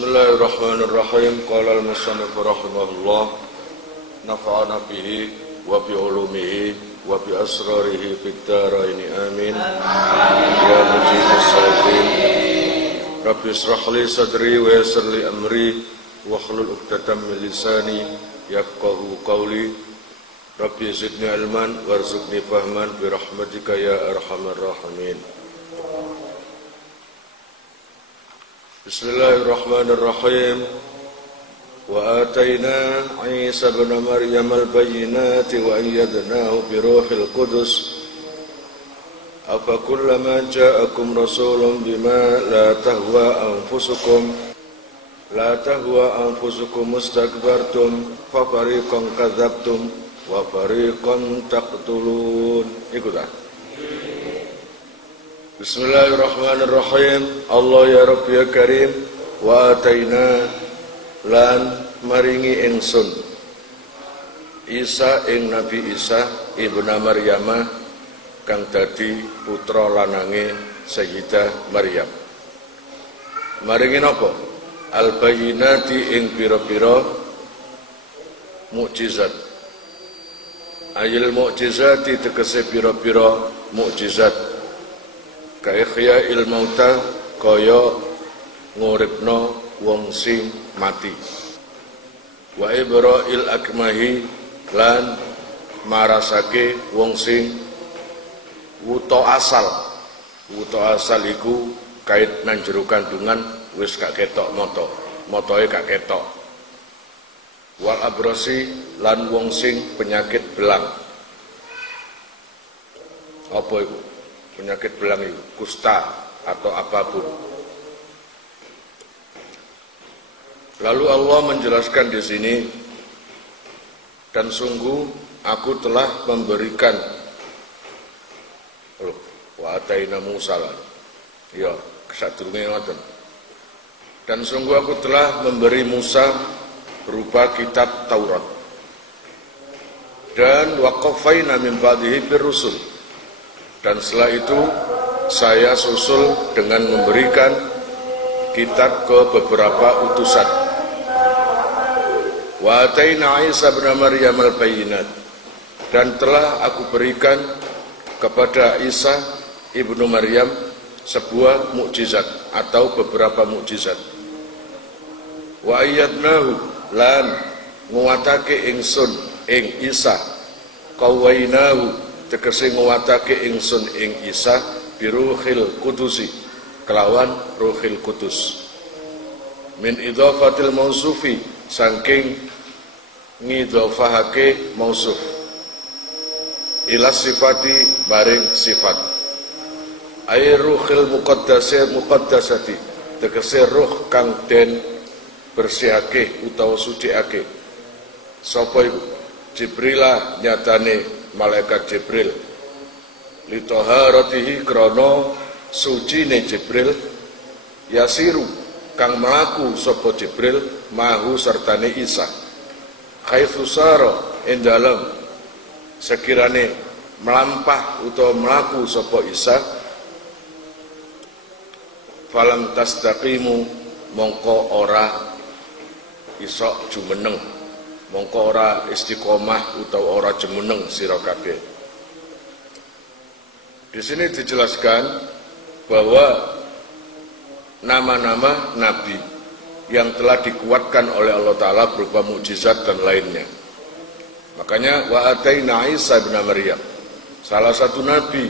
Bismillahirrahmanirrahim. Qala al-musannif rahimahullah, nafa'ana bihi wa bi ulumihi wa bi asrarihi fid dharaini amin. Ya mujibus salihin. Rabbi israh li sadri wa yassir li amri wa hlul 'uqdatam min lisani yafqahu qawli. Rabbi zidni ilman warzuqni fahman bi rahmatika ya arhamar rahimin. Bismillahirrahmanirrahim. Wa atayna Isa ibn Maryam al-bayyinati wa ayyadnahu bi ruhil qudus. Afa kullama ja'akum rasulun bima la tahwa anfusukum mustakbartum fa fariqan kadzabtum wa fariqan taqtulun. Ikutan. Bismillahirrahmanirrahim. Allah ya Rabbi ya Karim, wa ataina lan maringi ingsun Isa ing Nabi Isa ibnu Maryam kang dadi putra lanange Sayyidah Maryam. Maringi napa? Al-bayyinati ing pira-pira mukjizat. Ayil mukjizati tegese pira-pira mukjizat. Ka ihya'il mauta kaya nguripno wong sing mati. Wa ibra'il akmahi lan marasake wong sing wuta asal. Wuta asal iku kait nang jero kandungan wis gak ketok motoe gak ketok. Wal abrasi lan wong sing penyakit belang. Apa iku? Penyakit belang itu, kusta atau apapun. Lalu Allah menjelaskan di sini, dan sungguh aku telah memberikan wa ataina Musa ya kesadurunge ngoten. Dan sungguh aku telah memberi Musa berupa kitab Taurat. Dan waqafaina min ba'dihi birrusul. Dan setelah itu saya susul dengan memberikan kitab ke beberapa utusan. Wa ataina Isa ibn Maryam al-bayyinat. Dan telah aku berikan kepada Isa ibnu Maryam sebuah mukjizat atau beberapa mukjizat. Wa ayyadnahu lan nguwatake ingsun ing Isa qawainahu tegese nguwatake ingsun ing Isa biruhil kudusi kelawan ruhil kudus min idhafatil mausufi saking ngidhafahake mausuf ila sifati baring sifat ay ruhil muqaddasati tegese ruh kang den bersihake utawa suciake. Sapa iku? Jibrila nyatane malaikat Jibril litoharatihi krono sucine Jibril yasiru kang melaku sapa Jibril mahu sertane Isa khaitsu sara ing dalem sekirane melampah utawa melaku sapa Isa falam tastaqimu mongko ora iso jumeneng, mongko ora istiqomah utawa ora jemuneng sira kabeh. Di sini dijelaskan bahwa nama-nama nabi yang telah dikuatkan oleh Allah Ta'ala berupa mukjizat dan lainnya. Makanya wa ataina Isa ibn Maryam, salah satu nabi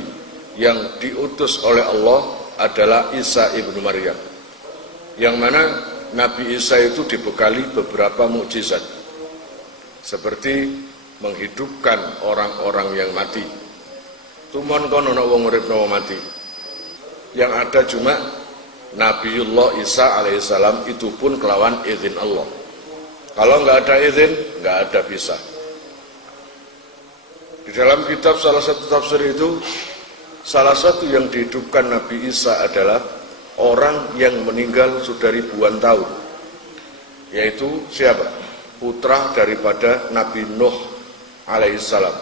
yang diutus oleh Allah adalah Isa ibnu Maryam, yang mana Nabi Isa itu dibekali beberapa mukjizat seperti menghidupkan orang-orang yang mati. Tumon kono ana wong uripno mati. Yang ada cuma Nabiullah Isa alaihissalam, itu pun kelawan izin Allah. Kalau nggak ada izin, nggak ada bisa. Di dalam kitab salah satu tafsir itu, salah satu yang dihidupkan Nabi Isa adalah orang yang meninggal sudah ribuan tahun, yaitu siapa? Putra daripada Nabi Nuh alaihissalam,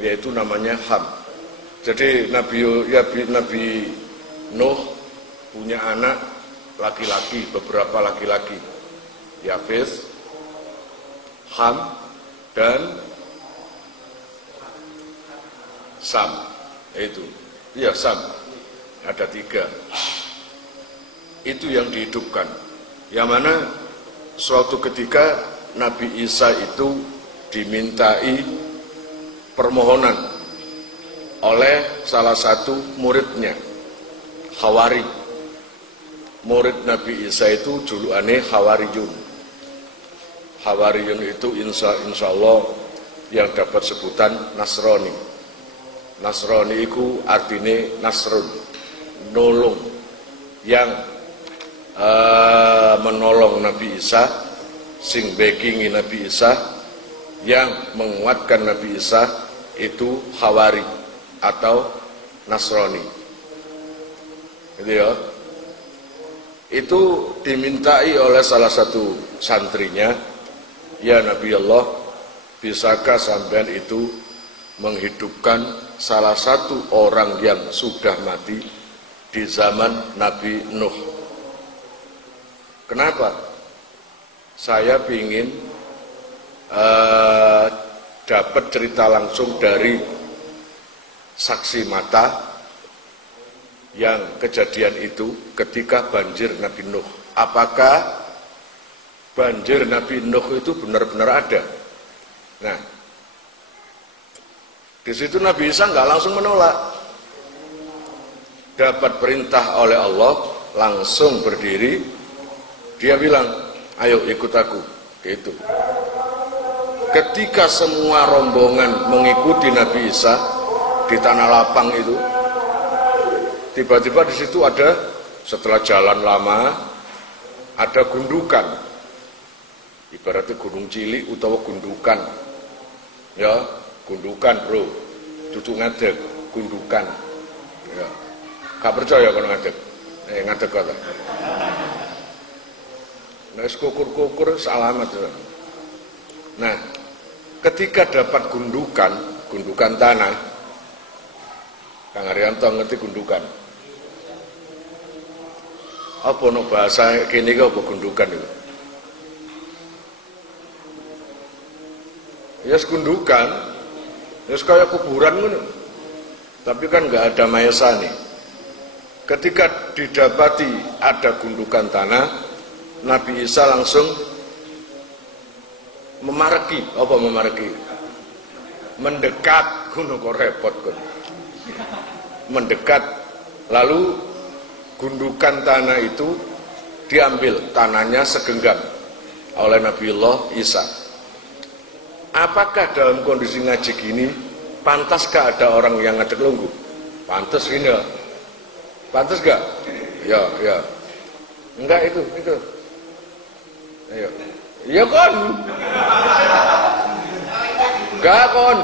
yaitu namanya Ham. Jadi Nabi Nuh punya anak laki-laki, beberapa laki-laki, Yafis, Ham, dan Sam. Itu, ya Sam, ada 3. Itu yang dihidupkan. Yang mana suatu ketika Nabi Isa itu dimintai permohonan oleh salah satu muridnya, Hawari. Murid Nabi Isa itu julukannya Hawariyun. Hawariyun itu insya Allah yang dapat sebutan Nasrani. Nasrani itu artinya Nasrun, nolong, yang menolong Nabi Isa, sing backingi Nabi Isa, yang menguatkan Nabi Isa itu Hawari atau Nasrani. Gitu ya. Itu dimintai oleh salah satu santrinya, ya Nabi Allah, bisakah sampean itu menghidupkan salah satu orang yang sudah mati di zaman Nabi Nuh? Kenapa? Saya ingin dapat cerita langsung dari saksi mata yang kejadian itu ketika banjir Nabi Nuh. Apakah banjir Nabi Nuh itu benar-benar ada? Nah, di situ Nabi Isa nggak langsung menolak. Dapat perintah oleh Allah, langsung berdiri. Dia bilang, ayo ikut aku. Gitu. Ketika semua rombongan mengikuti Nabi Isa di tanah lapang itu, tiba-tiba di situ ada, setelah jalan lama, ada gundukan. Ibaratnya gunung cilik utawa gundukan. Ya, gundukan bro, cucu ngadeg, gundukan. Ya. Gak percaya kalau ngadeg, ngadeg kata. Nah, kukur-kukur salamat. Nah, ketika dapat gundukan tanah, Kang Arianto ngerti gundukan. Apa no bahasa kene iki apa gundukan itu? Ya gundukan, ya kaya kuburan ngono. Tapi kan enggak ada mayasane. Ketika didapati ada gundukan tanah, Nabi Isa langsung memareki, apa memareki? Mendekat, ngono kok repot kon. Mendekat, lalu gundukan tanah itu diambil, tanahnya segenggam oleh Nabiullah Isa. Apakah dalam kondisi ngaji gini pantaskah ada orang yang ngadeg lungguh? Pantas ini ya. Pantas gak? Ya, ya. Enggak itu. Ayo. Iya kon. Enggak kon.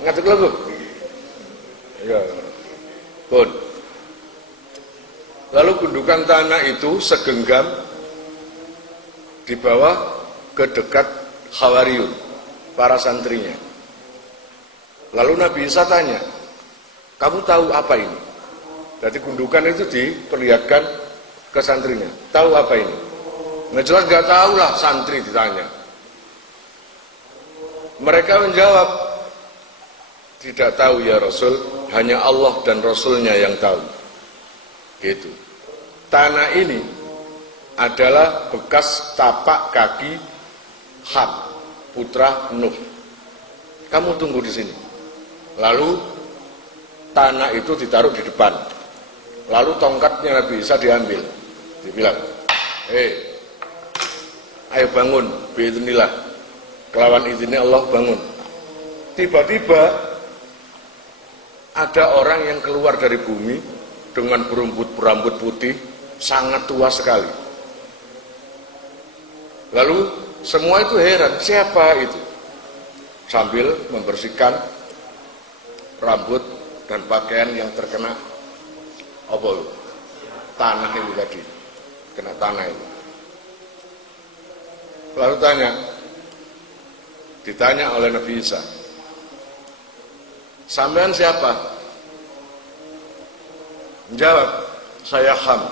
Ngadeg lungguh. Ya. Kon. Lalu gundukan tanah itu segenggam dibawa ke dekat Hawariyun, para santrinya. Lalu Nabi Isa tanya, kamu tahu apa ini? Jadi gundukan itu diperlihatkan ke santrinya. Tahu apa ini? Nah jelas gak tahu lah, santri ditanya. Mereka menjawab, tidak tahu ya Rasul, hanya Allah dan Rasulnya yang tahu. Gitu. Tanah ini adalah bekas tapak kaki Ham, putra Nuh. Kamu tunggu di sini. Lalu tanah itu ditaruh di depan. Lalu tongkatnya Nabi Isa diambil. Dibilang, ayo bangun, biidznillah. Kelawan izinnya Allah bangun. Tiba-tiba ada orang yang keluar dari bumi dengan berambut putih, sangat tua sekali. Lalu semua itu heran, siapa itu? Sambil membersihkan rambut dan pakaian yang terkena apa itu? Tanah itu tadi, kena tanah itu. Lalu ditanya oleh Nabi Isa, sampean siapa? Menjawab, saya Ham,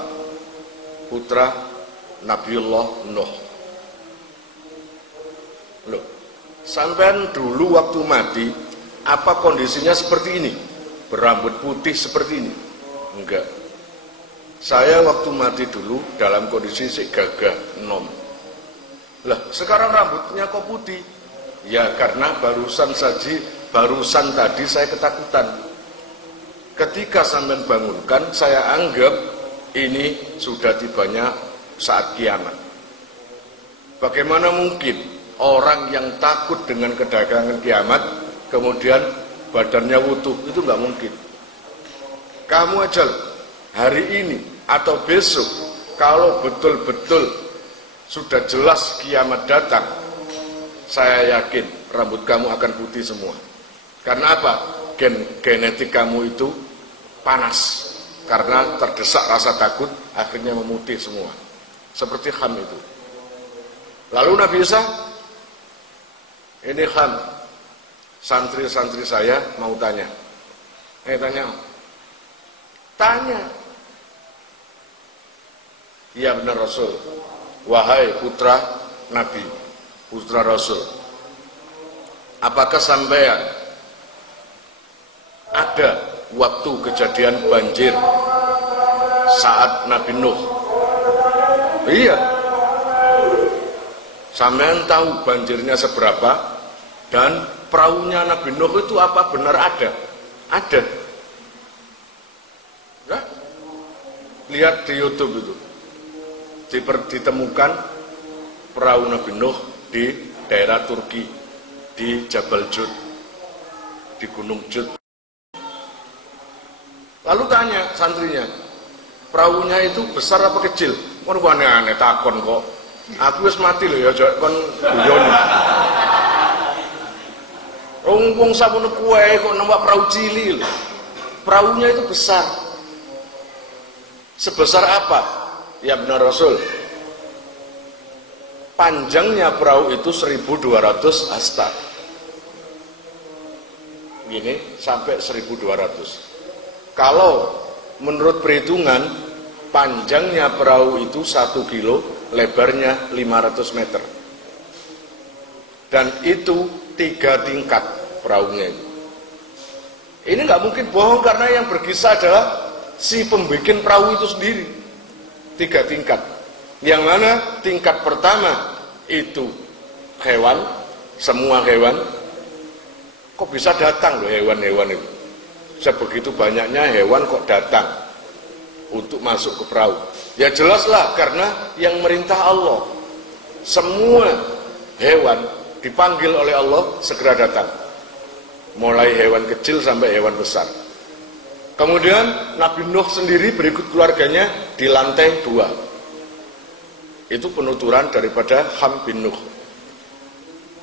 putra Nabiullah Nuh. Loh, sampean dulu waktu mati apa kondisinya seperti ini? Berambut putih seperti ini? Enggak. Saya waktu mati dulu dalam kondisi gagah enom. Lah, sekarang rambutnya kok putih? Ya karena barusan tadi saya ketakutan. Ketika sampean bangunkan, saya anggap ini sudah tibanya saat kiamat. Bagaimana mungkin orang yang takut dengan kedatangan kiamat kemudian badannya utuh? Itu nggak mungkin. Kamu aja hari ini atau besok, kalau betul-betul sudah jelas kiamat datang, saya yakin rambut kamu akan putih semua. Karena apa? Genetik kamu itu panas. Karena terdesak rasa takut, akhirnya memutih semua. Seperti Ham itu. Lalu Nabi Isa, ini Ham, santri-santri saya mau tanya. Tanya. Ya benar Rasul. Wahai putra Nabi, putra Rasul, apakah sampean ada waktu kejadian banjir saat Nabi Nuh? Iya. Sampean tahu banjirnya seberapa dan perahunya Nabi Nuh itu apa benar ada? Ada. Nah, lihat di YouTube itu. Ditemukan perahu Nabi Nuh di daerah Turki, di Jabal Jud, di Gunung Jud. Lalu tanya santrinya, perahunya itu besar apa kecil? Kon aneh-aneh takon kok. Aku wis mati lho ya, kon guyoni. Wong sampun kuwe kok numpak perahu cilik lho. Perahunya itu besar. Sebesar apa? Ya benar Rasul. Panjangnya perahu itu 1200 hasta. Gini sampai 1200. Kalau menurut perhitungan panjangnya perahu itu 1 kilo, lebarnya 500 meter. Dan itu 3 tingkat perahunya itu. Ini nggak mungkin bohong karena yang berkisah adalah si pembikin perahu itu sendiri. 3 tingkat. Yang mana tingkat pertama itu hewan, semua hewan. Kok bisa datang loh hewan-hewan itu? Sebegitu banyaknya hewan kok datang untuk masuk ke perahu. Ya jelaslah karena yang merintah Allah. Semua hewan dipanggil oleh Allah segera datang. Mulai hewan kecil sampai hewan besar. Kemudian Nabi Nuh sendiri berikut keluarganya di lantai 2. Itu penuturan daripada Ham bin Nuh.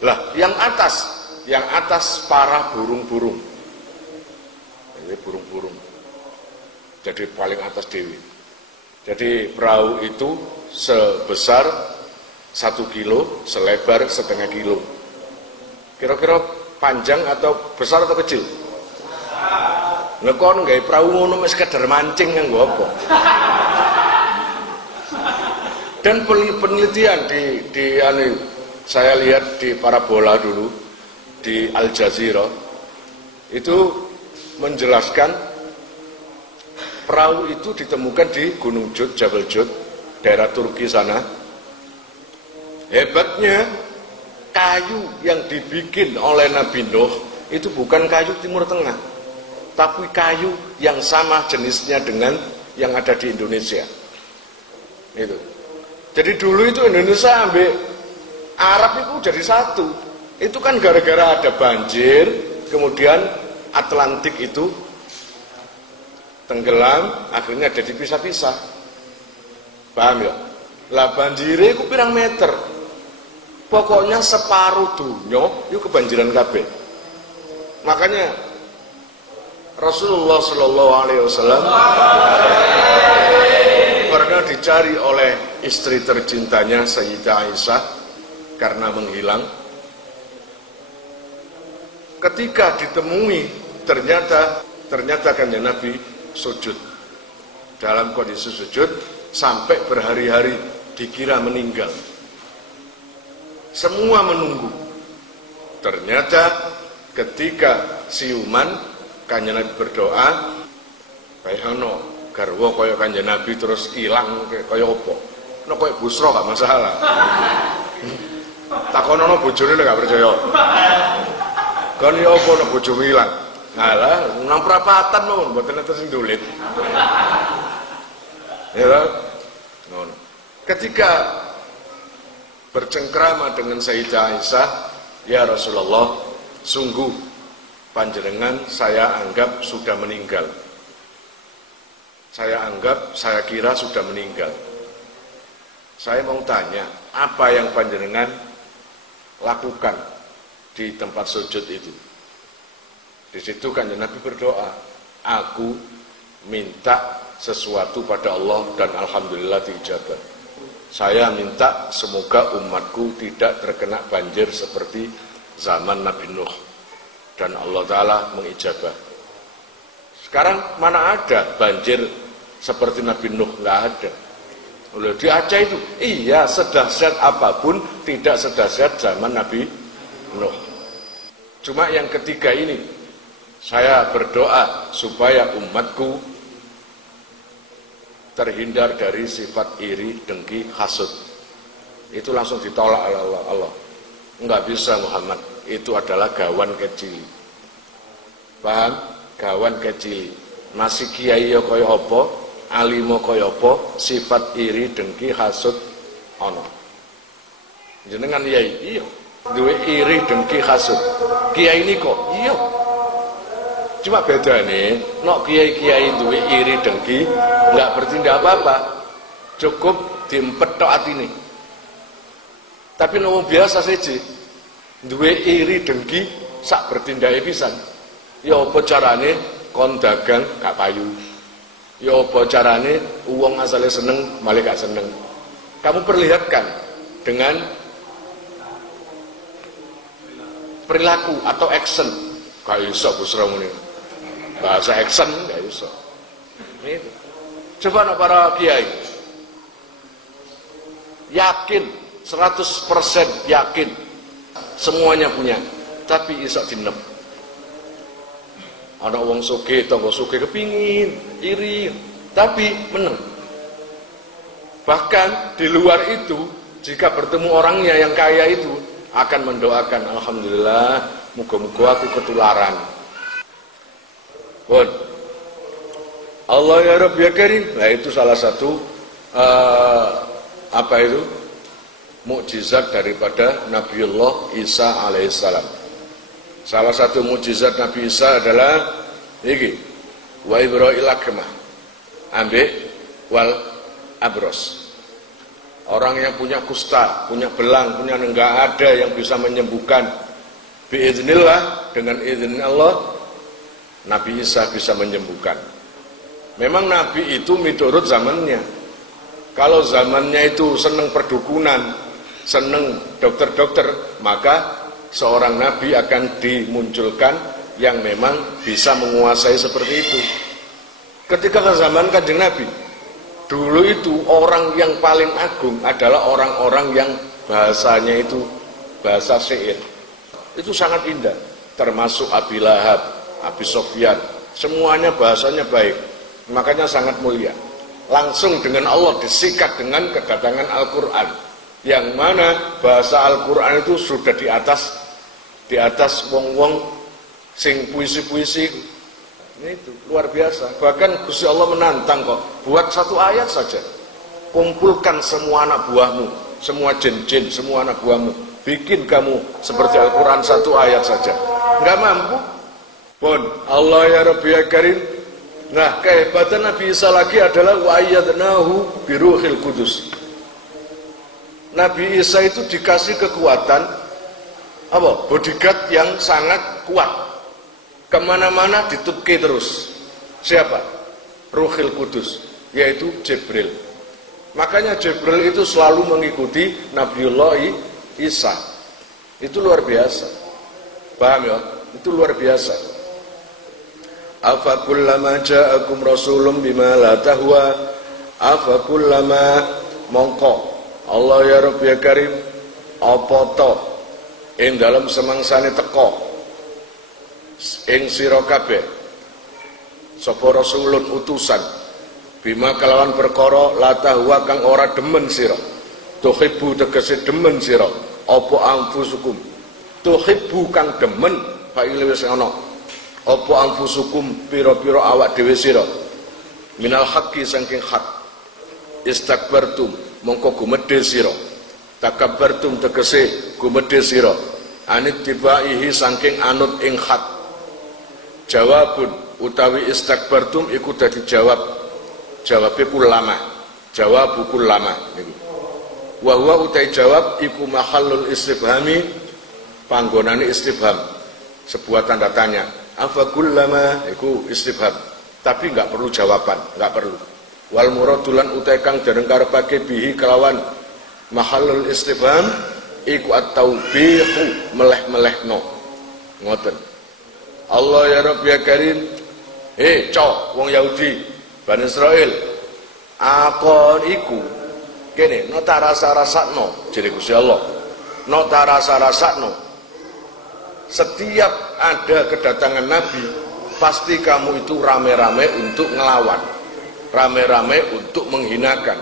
Lah, yang atas para burung-burung. Ini burung-burung. Jadi paling atas dewi. Jadi perahu itu sebesar 1 kilo, selebar setengah kilo. Kira-kira panjang atau besar atau kecil? Nekon gawe perahu ngono wis sekedar mancing yang nggo apa. Dan penelitian di saya lihat di Parabola dulu di Al Jazeera itu menjelaskan perahu itu ditemukan di Gunung Jud, Jabal Jud, daerah Turki sana. Hebatnya kayu yang dibikin oleh Nabi Nuh itu bukan kayu Timur Tengah, tapi kayu yang sama jenisnya dengan yang ada di Indonesia. Itu. Jadi dulu itu Indonesia ambil Arab itu jadi satu. Itu kan gara-gara ada banjir, kemudian Atlantik itu tenggelam, akhirnya jadi pisah-pisah. Paham ya? Lah banjirnya itu pirang meter. Pokoknya separuh dunia itu kebanjiran kabeh. Makanya Rasulullah Shallallahu Alaihi Wasallam pernah dicari oleh istri tercintanya Sayyidah Aisyah karena menghilang. Ketika ditemui ternyata kanjeng Nabi sujud. Dalam kondisi sujud sampai berhari-hari dikira meninggal. Semua menunggu. Ternyata ketika siuman Kanjeng Nabi berdoa, bayangno garwa kaya Kanjeng Nabi terus ilang kaya apa? Nek kaya busra gak masalah. Takonono bojone gak percaya. Kan ya apa nek bojomu ilang? Ngalah, nang prapatan mawon mboten enten sing dolit. Ya, ngono. Ketika bercengkrama dengan Sayyidah Aisyah, ya Rasulullah, sungguh panjenengan saya anggap sudah meninggal. Saya kira sudah meninggal. Saya mau tanya, apa yang panjenengan lakukan di tempat sujud itu? Di situ Kanjeng Nabi berdoa, aku minta sesuatu pada Allah dan alhamdulillah diijabah. Saya minta semoga umatku tidak terkena banjir seperti zaman Nabi Nuh, dan Allah Ta'ala mengijabah. Sekarang mana ada banjir seperti Nabi Nuh? Nggak ada. Di Aceh itu, iya, sedahsyat apapun tidak sedahsyat zaman Nabi Nuh. Cuma yang ketiga ini, saya berdoa supaya umatku terhindar dari sifat iri, dengki, hasud. Itu langsung ditolak oleh Allah. Enggak bisa Muhammad, itu adalah gawan kecil. Paham? Gawan kecil. Masih kiai ya kaya apa, alimo kaya apa, sifat iri, dengki, hasud ana. Jenengan yai, iya. Duwe iri, dengki, hasud. Kiai ini kok, iya. Cuma beda nih, nok kiai-kiai duwe iri, dengki, nggak bertindak apa-apa, cukup diempet tok atine. Tapi nomo biasa saja, duwe iri, dengki, sak bertindak pisan. Ya apa carane kon dagang gak payu. Ya apa carane uang asale seneng malah gak seneng. Kamu perlihatkan dengan perilaku atau action. Gak iso busra ngene. Bahasa action gak iso. Itu. Coba nak para kiai. Yakin 100% yakin semuanya punya, tapi iso dinem. Ana wong sugih, tangga sugih kepingin, iri, tapi menang. Bahkan di luar itu, jika bertemu orangnya yang kaya itu, akan mendoakan, alhamdulillah, muga-muga aku ketularan. Bon. Allah ya Rabb ya Karim. Nah, itu salah satu mukjizat daripada Nabiullah Isa alaihissalam. Salah satu mukjizat Nabi Isa adalah iki, wa ibra'il akmah, ambek wal abros. Orang yang punya kusta, punya belang, punya enggak ada yang bisa menyembuhkan. Biiznillah, dengan izin Allah, Nabi Isa bisa menyembuhkan. Memang Nabi itu menurut zamannya. Kalau zamannya itu seneng perdukunan, seneng dokter-dokter, maka seorang Nabi akan dimunculkan yang memang bisa menguasai seperti itu. Ketika ke zaman Kanjeng Nabi, dulu itu orang yang paling agung adalah orang-orang yang bahasanya itu bahasa syair. Itu sangat indah, termasuk Abi Lahab, Abi Sofyan, semuanya bahasanya baik, makanya sangat mulia. Langsung dengan Allah disikat dengan kedatangan Al-Quran, yang mana bahasa Al-Quran itu sudah di atas wong-wong sing puisi-puisi. Ini itu luar biasa. Bahkan Gusti Allah menantang kok, buat satu ayat saja, kumpulkan semua anak buahmu, semua jin-jin, semua anak buahmu, bikin kamu seperti Al-Quran satu ayat saja. Nggak mampu pun. Allah ya Rabbi ya Karim. Nah, kehebatan Nabi Isa lagi adalah wa ayyadnahu biruhil qudus. Nabi Isa itu dikasih kekuatan bodyguard yang sangat kuat. Kemana-mana ditutki terus. Siapa? Ruhil Kudus, yaitu Jibril. Makanya Jibril itu selalu mengikuti Nabiullah Isa. Itu luar biasa. Paham ya? Itu luar biasa. Afa kullama ja'akum rasulun bima la tahwa Afa kullama mongko Allah ya Rabb ya Karim apa to ing dalem semangsane teka ing sira kabeh sapa rasulun utusan bima kalawan perkara latahwa kang ora demen sira tuhibbu tegese demen sira apa anfusukum tuhibbu kang demen faile wis ana apa anfusukum pira-pira awak dhewe sira minal haqqi saking hak istakbartum mongko gumedhe sira takabbartum tegese gumedhe sira anit tibaihi saking anut ing hak jawabun utawi istakbartum iku dadi jawabe kulama jawab kulama niku wa huwa utai jawab iku mahallul istifhami panggonane istifham sebuah tanda tanya afa kullama iku istifham tapi enggak perlu jawaban enggak perlu wal muradulan utai kang dereng karepake bihi kelawan mahallul istifham iku at-taubihu meleh-melehno ngoten Allah ya Rabb ya Karim wong Yahudi Bani Israil akon iku kene no ta rasa-rasakno jere Gusti Allah no ta rasa-rasakno setiap ada kedatangan Nabi pasti kamu itu rame-rame untuk ngelawan rame-rame untuk menghinakan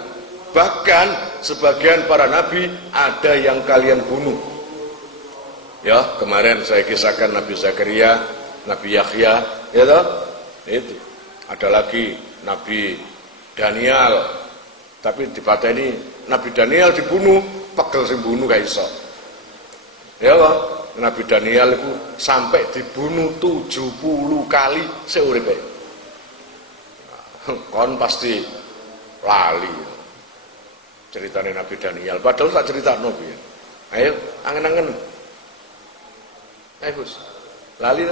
bahkan sebagian para nabi ada yang kalian bunuh ya kemarin saya kisahkan Nabi Zakaria Nabi Yahya ya toh itu ada lagi Nabi Daniel tapi dipateni Nabi Daniel dibunuh pegel sing bunuh gak iso ya toh Nabi Daniel itu sampai dibunuh 70 kali seuripe kon pasti lali ceritanya Nabi Daniel padahal tak cerita Nabi ayo angen-angen ayo Gus lali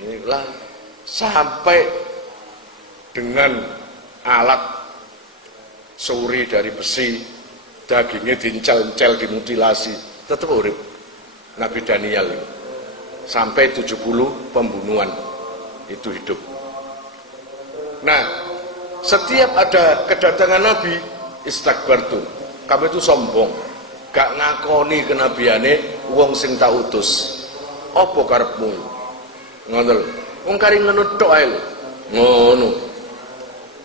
ini lali sampai dengan alat suri dari besi dagingnya dincel-incel dimutilasi tetap urip Nabi Daniel ini. Sampai 70 pembunuhan itu hidup. Nah, setiap ada kedatangan Nabi, istakbartu, kamu itu sombong, gak ngakoni kenabiane wong sing tak utus. Apa karepmu? Ngono lho. Wong kari ngono tok ae lho. Ngono.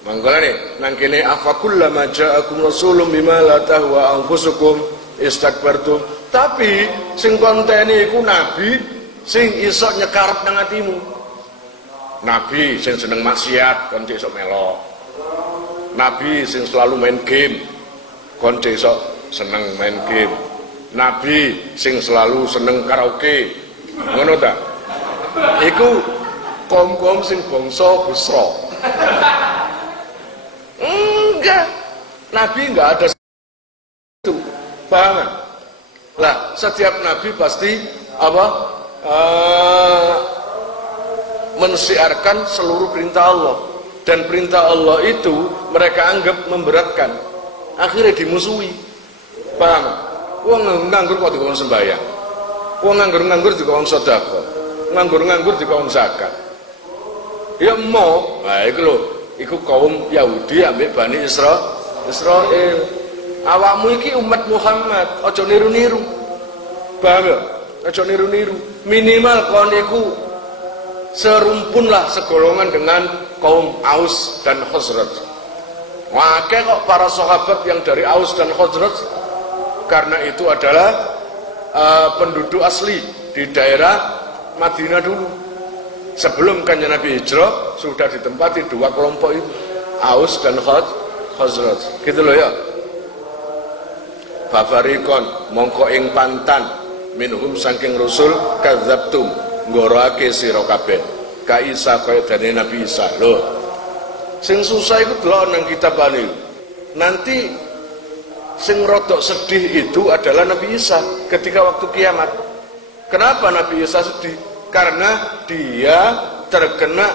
Mangkane nang kene afakullama ja'akum rasulun bima la tahwa anfusukum istakbartum. Tapi sing kontene iku nabi sing iso nyekarep nang atimu. Nabi sing seneng maksiat kon iso melok. Nabi sing selalu main game kon iso seneng main game. Nabi sing selalu seneng karaoke. Ngono ta? Iku kom-kom sing bangsa busra. Enggak. Nabi enggak ada itu. Paham? Lah, setiap nabi pasti apa? Mensiarkan seluruh perintah Allah, dan perintah Allah itu mereka anggap memberatkan, akhirnya dimusuhi. Paham? Wong nganggur kok dikon sembahyang, wong nganggur dikon sedekah, nganggur dikon zakat. Ya mau, nah iku lho, iku kaum Yahudi ambek Bani Israel. Awakmu iki umat Muhammad, aja niru-niru. Paham ya? Aja niru-niru. Minimal kon iku serumpunlah segolongan dengan kaum Aus dan Khazraj. Wakil kok para sahabat yang dari Aus dan Khazraj, karena itu adalah penduduk asli di daerah Madinah dulu. Sebelum kanjeng Nabi hijrah sudah ditempati dua kelompok itu, Aus dan Khazraj. Gitu loh ya. Fafarikon mongko ing pantan minhum saking rasul kadzabtum ngoroake sira kabeh ka Isa kaya dene Nabi Isa lho. Sing susah iku delok nang kitabane. Nanti sing rodok sedih itu adalah Nabi Isa ketika waktu kiamat. Kenapa Nabi Isa sedih? Karena dia terkena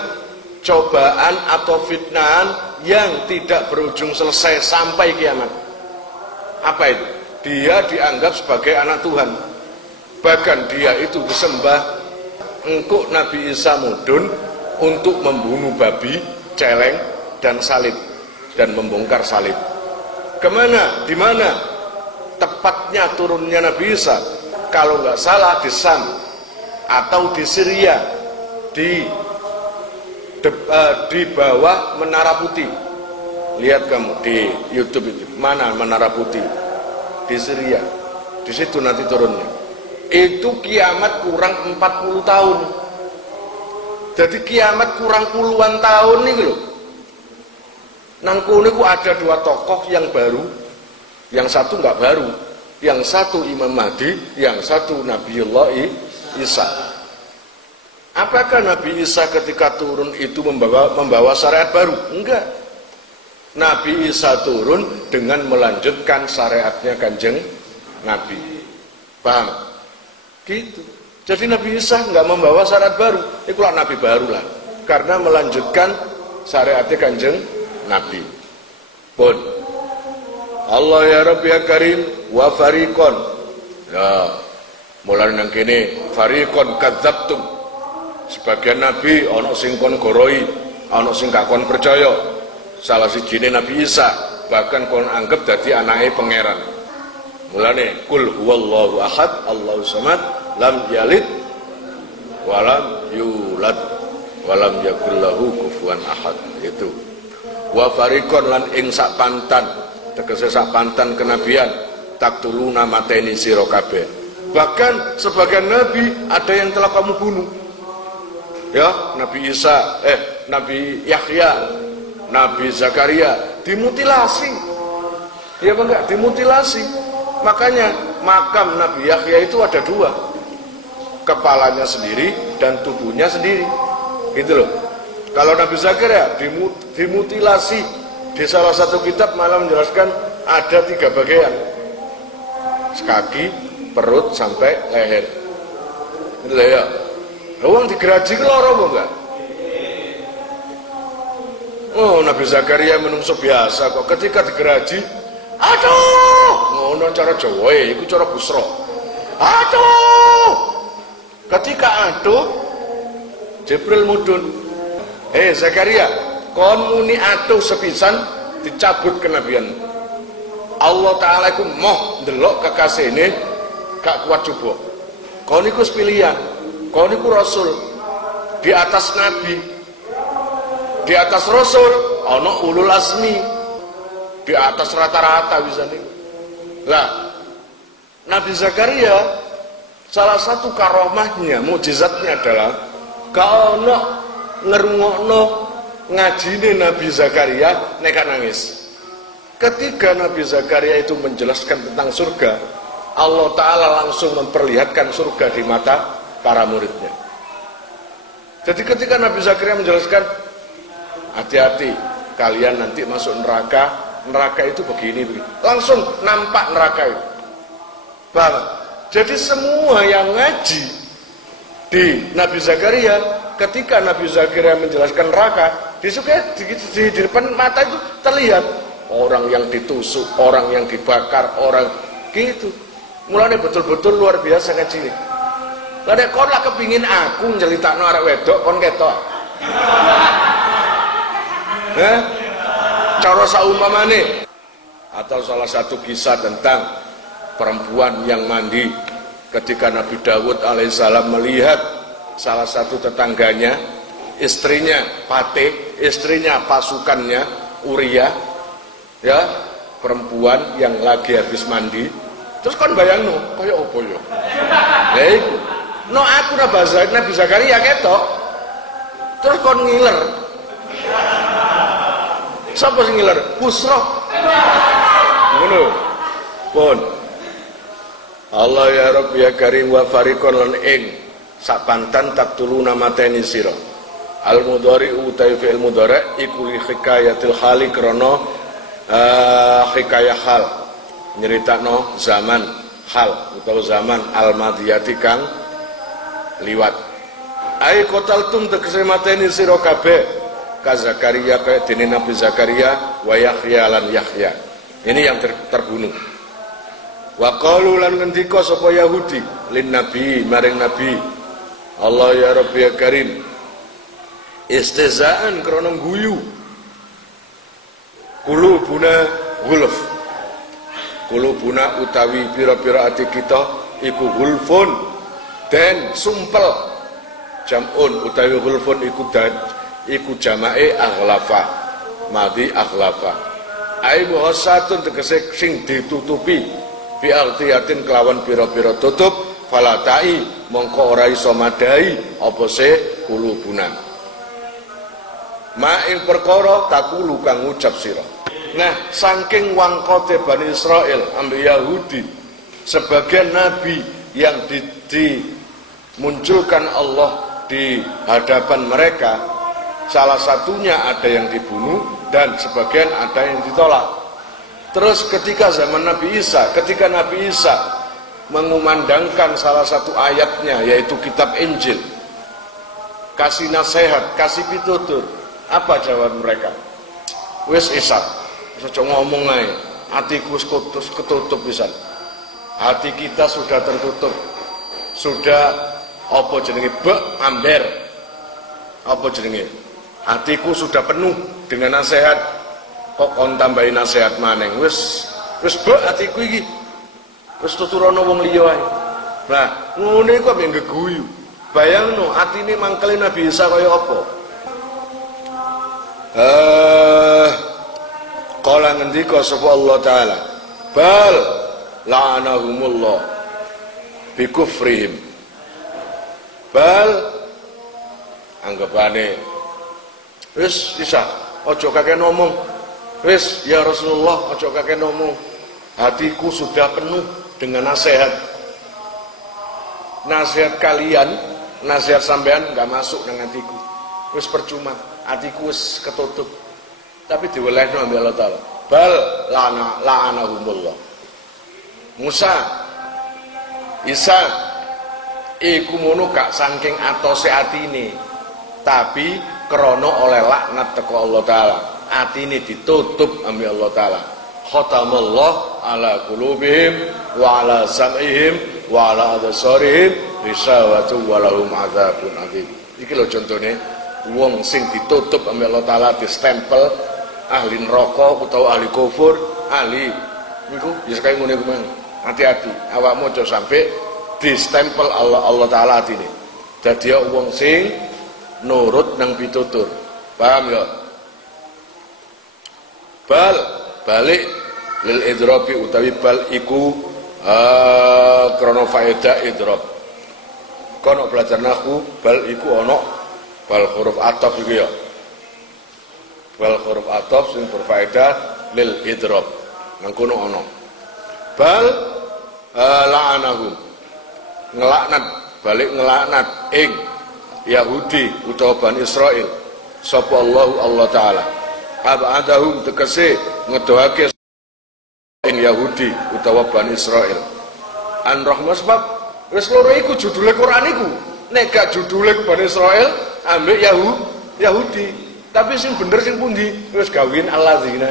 cobaan atau fitnahan yang tidak berujung selesai sampai kiamat. Apa itu? Dia dianggap sebagai anak Tuhan. Bahkan dia itu disembah. Engkau Nabi Isa mudun untuk membunuh babi, celeng, dan salib dan membongkar salib. Kemana? Di mana tepatnya turunnya Nabi Isa? Kalau nggak salah di Sam atau di Syria, di bawah Menara Putih. Lihat kamu di YouTube itu, mana Menara Putih? Di Syria. Di situ nanti turunnya. Itu kiamat kurang 40 tahun. Jadi kiamat kurang puluhan tahun nih loh. Nang kono ku ada dua tokoh yang baru, yang satu nggak baru, yang satu Imam Mahdi, yang satu Nabiullah Isa. Apakah Nabi Isa ketika turun itu membawa syariat baru? Enggak. Nabi Isa turun dengan melanjutkan syariatnya Kanjeng Nabi. Paham? Gitu. Jadi Nabi Isa nggak membawa syariat baru. Itu lah Nabi baru lah. Karena melanjutkan syariatnya Kanjeng Nabi. Pun Allah ya Rabbi ya Karim wa fariqon. Ya, mulai nang kene fariqon kadzabtum. Sebagian Nabi ana sing kon goroi, ana sing gak kon percaya. Salah sijine Nabi Isa bahkan kon anggap dadi anake pangeran. Mulane kul huwallahu ahad Allahu samad lam yalid walam yulad walam yakul lahu kufuwan ahad. Itu wa fariqon lan ing sak pantan, tegese sak pantan kenabian taktuluna mateni sira kabeh. Bahkan sebagian nabi ada yang telah kamu bunuh. Ya, Nabi Isa, Nabi Yahya, Nabi Zakaria dimutilasi. Ya enggak, dimutilasi. Makanya makam Nabi Yahya itu ada dua, kepalanya sendiri dan tubuhnya sendiri, gitu loh. Kalau Nabi Zakaria dimutilasi, di salah satu kitab malah menjelaskan ada 3 bagian, kaki, perut sampai leher, gitu loh ya. Uang digeraji keloro apa enggak? Oh, Nabi Zakaria menungso biasa kok, ketika digeraji, aduh, ngono cara Jawa, itu cara busro. Aduh, ketika aduh, Jibril mudun, Zakaria, kon muni aduh sepisan dicabut kenabian. Allah Taala iku moh ndelok kekasihne gak kuat coba. Kon iku pilihan, kon iku rasul di atas nabi, di atas rasul ana ulul azmi, di atas rata-rata bisa nih. Lah, Nabi Zakaria salah satu karomahnya, mukjizatnya adalah kaono ngerungokno ngajine Nabi Zakaria nekat nangis. Ketika Nabi Zakaria itu menjelaskan tentang surga, Allah Ta'ala langsung memperlihatkan surga di mata para muridnya. Jadi ketika Nabi Zakaria menjelaskan, hati-hati kalian nanti masuk neraka, neraka itu begini, langsung nampak neraka itu. Paham? Jadi semua yang ngaji di Nabi Zakaria, ketika Nabi Zakaria menjelaskan neraka, di depan mata itu terlihat orang yang ditusuk, orang yang dibakar, orang gitu. Mulanya betul-betul luar biasa ngaji ini. Lah nek kon lah kepingin aku nyeritakno arek wedok kon ketok. Cara saumpamane, atau salah satu kisah tentang perempuan yang mandi ketika Nabi Dawud alaihissalam melihat salah satu tetangganya, istrinya Patih, istrinya pasukannya Uria, ya, perempuan yang lagi habis mandi. Terus kan bayangno kaya opo yo. Lah iku no aku Nabi Zakaria ketok. Terus kon ngiler. Sapa sing ngiler? Busra. Ngono. Pun Allah ya Rabbi ya Karim wa fariqon lan ing sapantan taktuluna mateni sira. Al mudhari utai fi'il mudhari iku li hikayatil hali krana hikayah hal, nyeritakno zaman hal utawa zaman al-madiyati kang liwat. Ai qataltum tegese mateni sira kabeh ka Zakaria kaya dene Nabi Zakaria wa Yahya lan Yahya. Ini yang terbunuh. Wa qalu lan ngendika sapa Yahudi lin nabi maring nabi, Allah ya Rabbi ya Karim, istizaan krana guyu Kulubuna gulf. Kulubuna utawi pira-pira ati kita iku gulfun dan sumpel. Jam'un utawi gulfun iku jamae aghlafa. Madi aghlafa. Ai muhassatun tegese sing ditutupi bi artiyatin kelawan pira-pira tutup falatai mongko ora iso madai apa se kulubuna. Ma ing perkara takulu kang ngucap sira. Nah, saking wangkote Bani Israel ambil Yahudi, sebagian nabi yang dimunculkan Allah di hadapan mereka, salah satunya ada yang dibunuh dan sebagian ada yang ditolak. Terus ketika zaman Nabi Isa, ketika Nabi Isa mengumandangkan salah satu ayatnya yaitu kitab Injil, kasih nasihat, kasih pitutur, apa jawab mereka? Wis Isa, aja ngomong ae, hatiku ketutup pisan. Hati kita sudah tertutup. Sudah apa jenenge amber. Apa jenenge? Hatiku sudah penuh dengan nasihat. Kok kon tambahi nasihat maneng? Wis hatiku iki. Wis tuturana wong liya ae. Nah, ngono iku ambek geguyu. Bayangno atine mangkele Nabi Isa kaya apa? Qala ngendika sapa Allah taala, bal la'anahumullah bi kufrihim. Bal anggapane wis Isa, aja kakek ngomong. Wis ya Rasulullah, aja kakek ngomong. Hatiku sudah penuh dengan nasihat. Nasihat kalian, nasihat sampean enggak masuk nang hatiku. Wis percuma, hatiku wis ketutup. Tapi diwelehno ambil Allah taala. Bal la'anahumullah. Musa, Isa iku mono gak saking atose atine, tapi krana oleh laknat teko Allah taala. Atine ditutup ambil Allah taala. Khatamallah ala qulubihim wa ala sam'ihim wa ala absarihim ghisawatu wa lahum adzabun adzim. Iki lho contone wong sing ditutup ambil Allah taala distempel ahli neraka utawa ahli kufur, ahli niku ya kaya ngene kuwi. Hati-hati, awakmu aja sampai distempel Allah taala atine. Dadi wong sing nurut nang pitutur. Paham ya? Bal balik lil idrabi utawi bal iku krana faedah idrob. Kono belajar nahwu bal iku ana bal huruf ataf iku ya. Wal huruf ataf sing berfaedah lil idrob mangkono ana. Bal la'anahum ngelaknat, balik ngelaknat ing Yahudi utawa Bani Israel sapa Allah taala. Abadahum tegese ngedohake ing Yahudi utawa Bani Israel an rahmah sebab wis loro iku judule Quran iku. Nek gak judule Bani Israel ambek Yahudi. Tapi sing bener sing pundi? Wis gawin alladzina.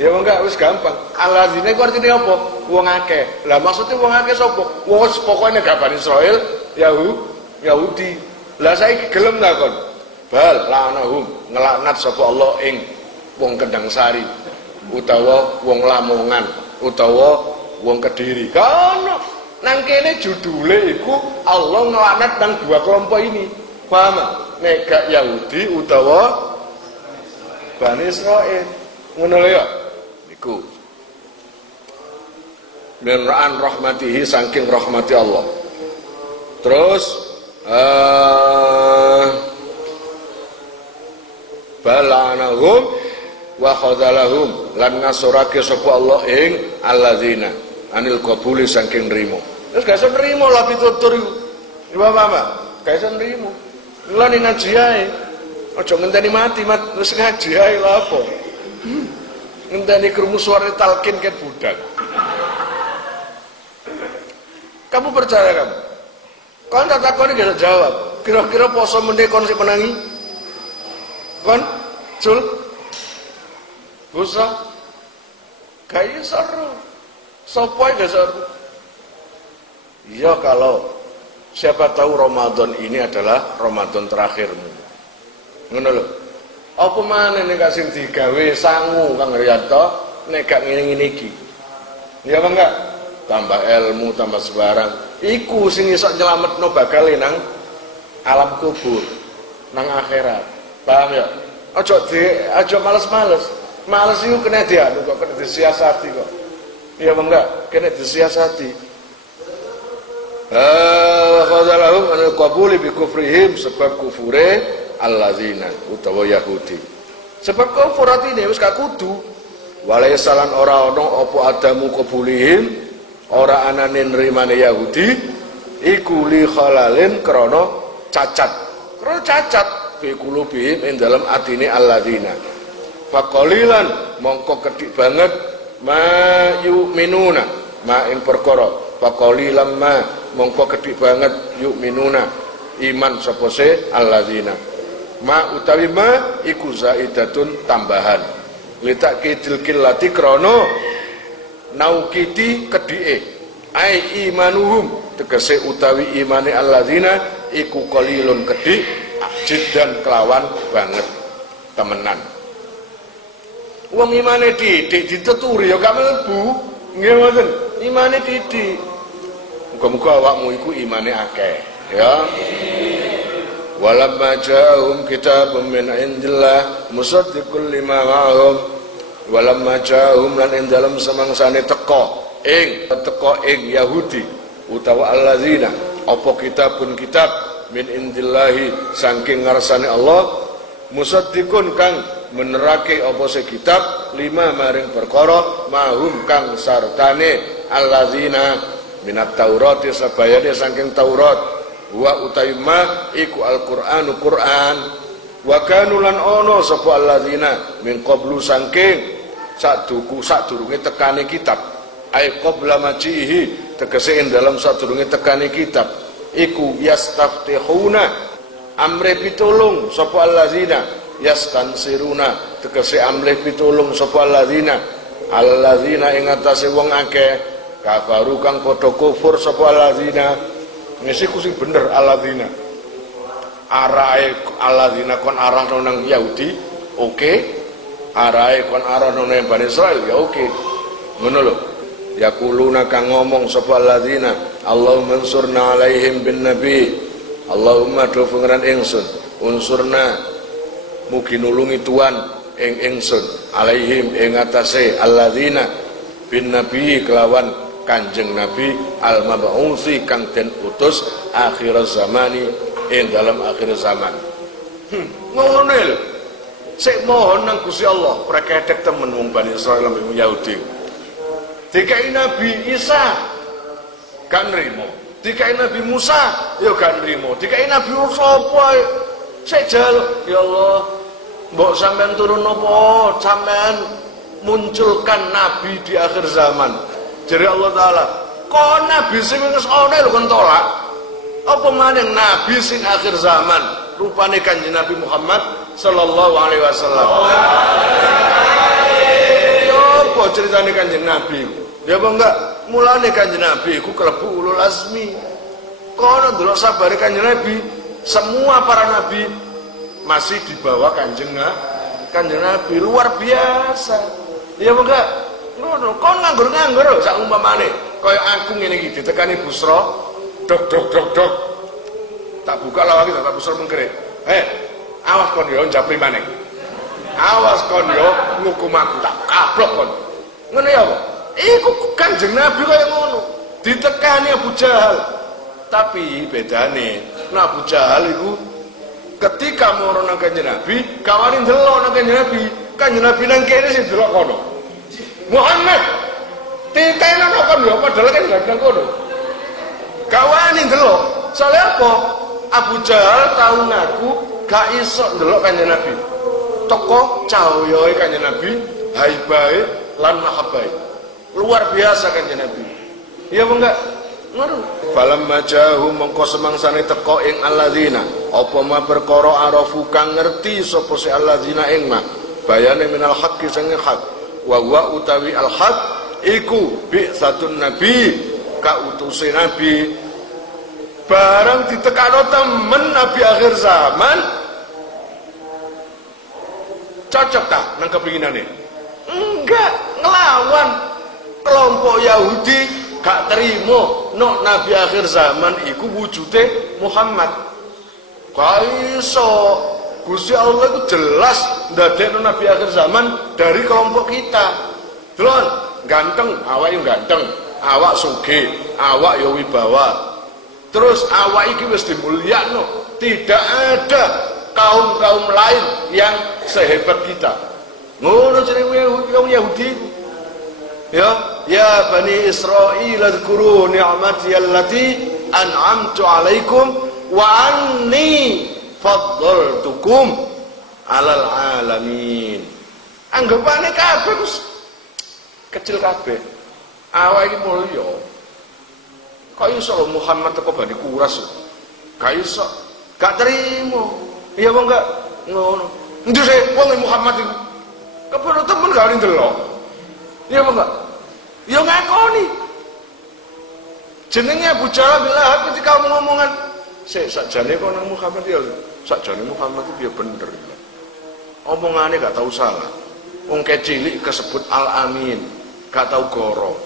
Ya enggak wis gampang. Alladzina iku artine apa? Wong akeh. Lah maksudnya wong akeh sapa? Wong pokoke gak Bani Israil, Yahudi. Lah saiki gelem ta kon? Bal la'anahum ngelaknat sapa Allah ing wong Kendang Sari utawa wong Lamongan utawa wong Kediri. Kono nang kene judule iku Allah ngelaknat nang dua kelompok ini. Paham? Nek gak Yahudi utawa Bani Israil. Ngono lho ya. Niku. Min ra'an rahmatihi saking rahmati Allah. Terus balanahum wa khadzalahum lan ngasorake sapa Allah ing alladzina anil qabuli saking nrimo. Terus gak iso nrimo lah pitutur iku. Apa-apa? Gak iso nrimo. Lah ning ngaji ae. Aja ngenteni mati, wis ngaji ae lha apa. Ngenteni krungu suara talqin ket budak. Kamu percaya kamu? Kon tak takoni gak jawab. Kira-kira poso meneh kon sing menangi? Kon Cul? Busa? Gak seru. Sopo gak seru? Iya kalau siapa tahu Ramadan ini adalah Ramadan terakhirmu. Ngono lho. Apa maneh nek sing digawe sangu Kang Riyanto nek gak ngene-ngene iki. Ya apa enggak? Tambah ilmu, tambah sebarang. Iku sing iso nyelametno bakal nang alam kubur, nang akhirat. Paham ya? Aja males-males. Males iku kena dianu kok, kena disiasati kok. Iya apa enggak? Kena disiasati. Khadzalahum an qabuli bi kufrihim, sebab kufure alladzina utawa Yahudi. Sebab kufur atine wis gak kudu. Walaisalan ora ana apa adamu qabulihim, ora anane nrimane Yahudi iku li khalalin krana cacat. Krana cacat fi qulubihim ing dalem atine alladzina. Faqalilan mongko kedik banget ma yu'minuna ma ing perkara faqalilan ma mongko kedik banget yu'minuna iman sapa se alladzina ma utawi ma iku zaidatun tambahan litak kidil kilati krana naukiti kedike ai imanuhum tegese utawi imane alladzina iku qalilun kedik jiddan kelawan banget temenan. Wong imane titik diteturi ya gak mlebu. Nggih mboten? Imane titik. Muga-muga awakmu iku imane akeh, ya. Walamma ja'ahum kitabun min indillah musaddiqul lima ma'hum. Walamma ja'ahum lan ing dalem semangsane teka ing Yahudi utawa alladzina apa kitabun kitab min indillahi saking ngarsane Allah musaddiqun kang menerake apa se kitab lima maring perkara mahum kang sartane alladzina minat taurati sabayane saking Taurat wa utaima iku alquranu Quran wa kanu lan ono sapa alladzina min qablu saking sadurunge tekane kitab ai qabla majihi tegese ing dalam sadurunge tekane kitab iku yastaftihuna amre pitulung sapa alladzina yastansiruna tegese amlih pitulung sapa alladzina ing atase wong akeh kafaru kang padha kufur sapa alladzina ngisi ku sing bener alladzina arae alladzina kon arahno nang Yahudi oke arae kon arahno nang Bani Israil ya oke ngono lho yaquluna kang ngomong sapa alladzina Allahumma ansurna alaihim bin nabi Allahumma do pengeran ingsun unsurna mugi nulungi Tuhan ing ingsun alaihim ing atase alladzina bin nabi kelawan kanjeng nabi al mab'usi kang den utus akhir zamani ing dalam akhir zaman. Ngono lho. Sik mohon nang Gusti Allah prekedek temen wong Bani Israil lan Yahudi. Dikai Nabi Isa kan nrimo, dikai Nabi Musa ya kan nrimo, dikai Nabi sapa sik jaluk ya Allah mbok sampean turun apa sampean munculkan nabi di akhir zaman jare Allah taala kok nabi sing wis ana lho kon tolak apa maneh nabi sing akhir zaman rupane kanjeng Nabi Muhammad sallallahu alaihi wasallam yo apa ceritane kanjeng Nabi ya apa enggak mulane kanjeng Nabi iku klebu ulul azmi kono ndelok sabare kanjeng Nabi semua para nabi masih di bawah kanjeng Nabi luar biasa. Ya enggak? Ngono, kon nganggur-nganggur sak umpamane kaya aku ngene iki ditekani busra, dok. Tak buka lawang tak busra mengkere. Awas kon yo njapri maneh. Awas kon yo ngukum aku tak kablok kon. Ngene ya apa? Iku kanjeng Nabi kaya ngono. Ditekani Abu Jahal. Tapi bedane Abu Jahal iku ketika moro nang kanjeng Nabi, kawani ndelok nang kanjeng Nabi nang kene sing delok kono. Muhammad titene nang kono padahal kan nang kono. Kawani ndelok, soalé apa? Abu Jahal tau ngaku gak iso ndelok kanjeng Nabi. Teko cahayae kanjeng Nabi, haibae lan mahabbae. Luar biasa kanjeng Nabi. Iya apa enggak? Ngono. Falam majahu mongko semangsane teka ing alladzina apa ma perkara arafu kang ngerti sapa si alladzina ing ma bayane minal haqqi sing hak wa huwa utawi al haq iku bi satun nabi kautuse nabi barang ditekano temen nabi akhir zaman cocok tak nang kepinginane? Enggak, ngelawan. Kelompok Yahudi gak terima no Nabi akhir zaman iku wujude Muhammad. Kaiso Gusti Allah itu jelas ndadekno Nabi akhir zaman dari kelompok kita. Delon, ganteng, awak yo ganteng, awak sugih, awak yo wibawa. Terus awak iki wis dimulyakno, tidak ada kaum-kaum lain yang sehebat kita. Ngono jenenge kaum Yahudi. Ya Bani Israil adhkuru ni'mati allati an'amtu 'alaikum wa anni faddaltukum 'alal 'alamin. Anggapane kabeh kecil kabeh. Awak iki mulya. Kok iso Muhammad teko Bani Kuras? Gak iso. Gak terima. Iya apa enggak? Ngono. Endi sih wong Muhammad iku? Kepala temen gak ndelok. Iya apa enggak? Ya ngakoni. Jenenge Abu Jahal bilang ketika ngomongan, sakjane kok nang Muhammad ya, sakjane Muhammad itu dia bener. Omongane gak tahu salah. Wong kecilik kesebut Al-Amin, gak tahu goro.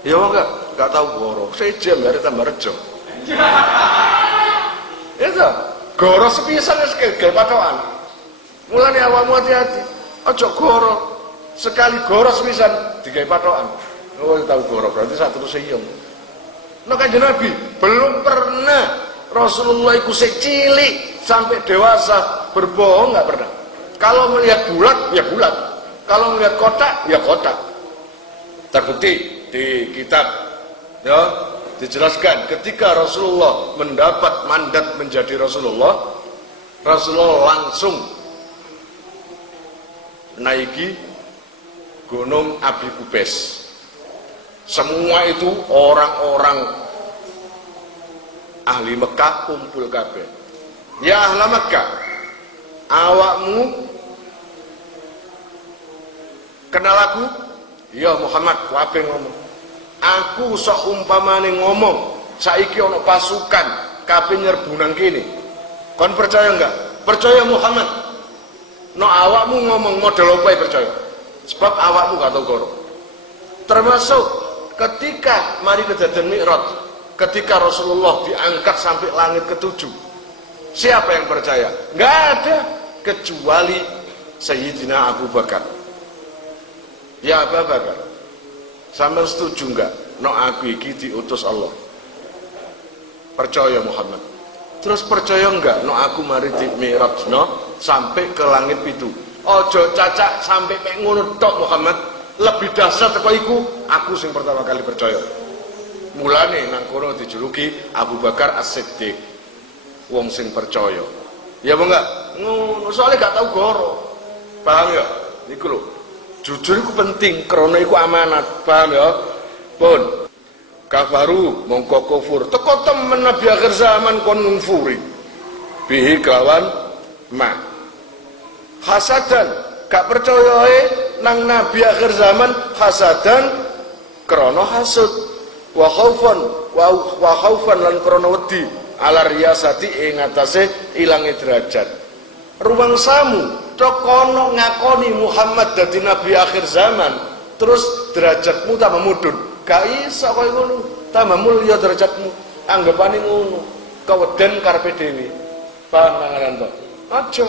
Ya enggak, gak tahu goro. Sejam dari tambah rejo. Itu goro sepisan wis gawe patokan. Mulane awakmu hati-hati. Aja goro. Sekali goro sepisan digawe patokan. Oh, tahu goro berarti sak terus iyong. Nah Kanjeng Nabi belum pernah Rasulullah itu cilik sampai dewasa berbohong, nggak pernah. Kalau melihat bulat ya bulat, kalau melihat kotak ya kotak. Terbukti di kitab ya dijelaskan ketika Rasulullah mendapat mandat menjadi Rasulullah, Rasulullah langsung naiki Gunung Abi Kubais. Semua itu orang-orang ahli Mekah kumpul kabeh. Ya ahli Mekah, awakmu kenal aku? Ya Muhammad, kabeh ngomong. Aku sok umpamane ngomong, saiki ana pasukan kabeh nyerbu nang kene. Kon percaya enggak? Percaya Muhammad. No awakmu ngomong model apa percaya? Sebab awakmu gak tau goro. Termasuk ketika mari kejadian Mi'raj, ketika Rasulullah diangkat sampai langit ketujuh, siapa yang percaya? Nggak ada kecuali Sayyidina Abu Bakar. Ya Abu Bakar, sampean setuju nggak? No aku iki diutus Allah. Percaya Muhammad. Terus percaya nggak? No aku mari di Mi'raj no sampai ke langit itu. Ojo cacak sampai mek ngono tok Muhammad. Lebih dahsyat teko iku, aku sing pertama kali percaya. Mulane nang kono dijuluki Abu Bakar As-Siddiq. Wong sing percaya. Ya apa enggak? Ngono, soalnya gak tau goro. Paham ya? Iku lho. Jujur iku penting, krana iku amanat. Paham ya? Pun kafaru mongko kufur. Teko temen Nabi akhir zaman kon ngufuri. Bihi kelawan ma. Hasadan gak percaya nang Nabi akhir zaman hasadan krana hasud wa khaufan lan krana wedi ala riyasati ing atase ilange derajat. Ruang samu tok kono ngakoni Muhammad dadi nabi akhir zaman terus derajatmu tambah mudhun. Gak iso koyo ngono, tambah mulya derajatmu. Anggapane ngono, keweden karepe dhewe. Paham mangaran to? Aja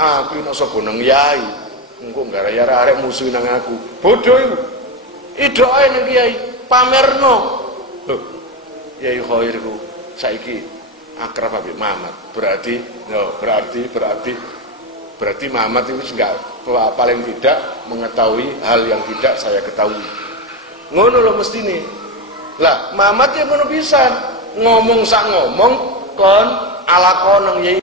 aku nek sapa nang yai engko gara-gara arek musuh nang aku. Bodoh iku. Idoke nang kiai pamerno. Loh, Yai Khair iku saiki akrab ambek Mamat. Berarti Mamat itu enggak paling tidak mengetahui hal yang tidak saya ketahui. Ngono lho mestine. Lah, Mamat ya ngono pisan. Ngomong sak ngomong kon alakon nang Yai.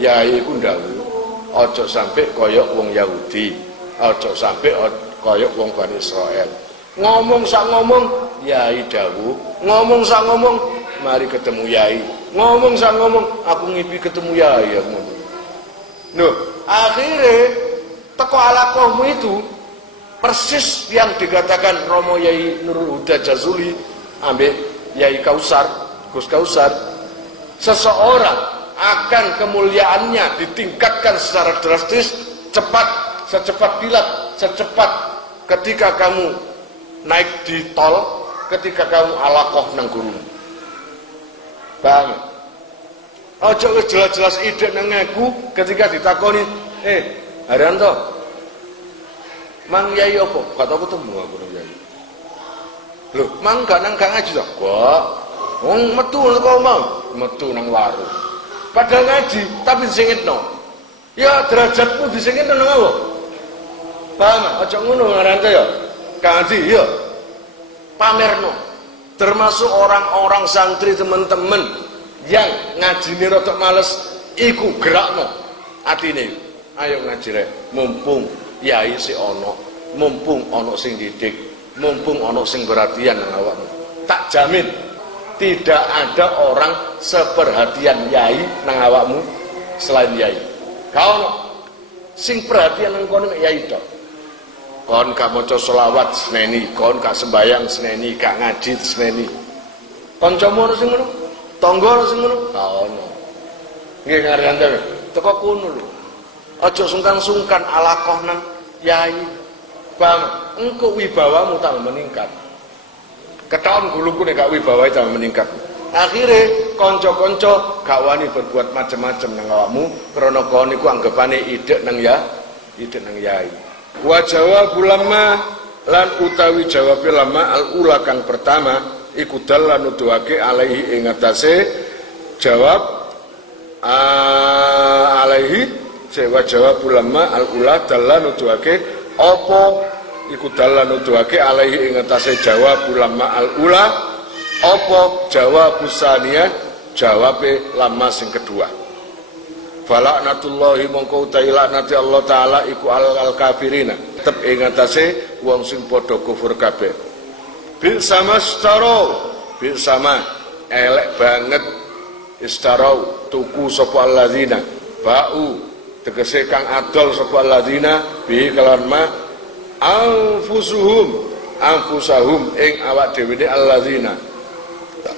Yai iku ndawuh ojo sampai koyok wong Yahudi, ojo sampai koyok wong Bani Israel. Ngomong sak ngomong, Yai dawuh. Ngomong sak ngomong, mari ketemu Yai. Ngomong sak ngomong, aku ngipi ketemu Yai. Nuh, akhirnya teko alakohmu itu persis yang dikatakan Romo Yai Nurul Huda Jazuli ambek Yai Kausar, Gus Kausar. Seseorang akan kemuliaannya ditingkatkan secara drastis, secepat kilat, secepat ketika kamu naik di tol, ketika kamu alakoh nang gunung. Bang, ojo wis jelas-jelas ide nang aku ketika ditakoni, Haryanto, mang yai apa? Kata aku temu aku nang yai. Loh, mang gak nang ngaji to? Kok wong metu kok mau, metu nang warung. Padahal ngaji, tapi disingitno. Ya derajatmu disingitno nang apa? Paham? Ojo ngono Haryanto ya. Ngaji ya. Pamerno. Termasuk orang-orang santri teman-teman yang ngajine rada males iku gerakno atine. Ayo ngaji rek, mumpung yai si ono, mumpung ono sing didik, mumpung ono sing perhatian nang awakmu. Tak jamin tidak ada orang seperhatian yai nang awakmu selain yai. Kau sing perhatian nang kono yai tok. Kon gak maca selawat seneni, kon gak sembayang seneni, gak ngaji seneni. Kancamu ono sing ngono? Tangga ono sing ngono? Gak ono. Nggih Haryanto, teko kono lho. Aja sungkan-sungkan alakoh nang yai. Bang, engko wibawamu tambah meningkat. Ketahuan guluku nek gak wibawae tambah meningkat. Akhire kanca-kanca gak wani berbuat macam-macam nang awakmu krana kon niku anggapane idek nang yai. Wa jawabul lamma lan utawi jawab lama al ula kang pertama iku dalan nuduhake alaihi ing atase jawab alaihi sewa jawabul lamma al ula dalan nuduhake apa iku dalan nuduhake alaihi ing atase jawabul lamma al ula apa jawab saniyah jawabe lama sing kedua. Falaknatullahi mongko utahi laknati Allah taala iku al kafirina tetep ing atase wong sing padha kufur kabeh. Bil sama elek banget istarau tuku sapa alladzina ba'u tegese kang adol sapa alladzina bi kalawan ma anfusahum ing awak dhewe ne alladzina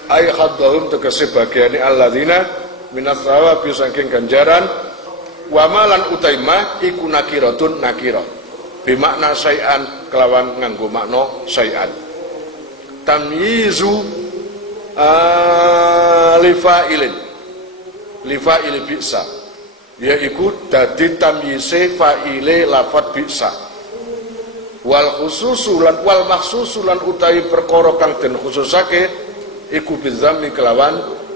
ay haddahum tegese bagiane alladzina minas sawabi saking ganjaran wa malan utaima iku nakiratun nakira bimakna syai'an kelawan nganggo makna syai'an tamyizu lifaili bisa yaiku dadi tamyize fa'ile lafat bisa wal khususulan wal maksusulan utawi perkara kang den khususake iku bizami kelawan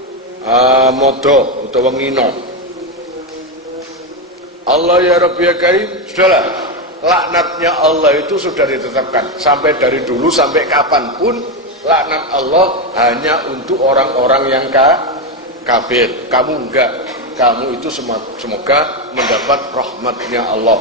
modo utawa ngino. Allah ya Rabbi ya Karim, sudahlah, laknatnya Allah itu sudah ditetapkan sampai dari dulu sampai kapanpun. Laknat Allah hanya untuk orang-orang yang kafir. Kamu enggak, kamu itu semoga mendapat rahmatnya Allah.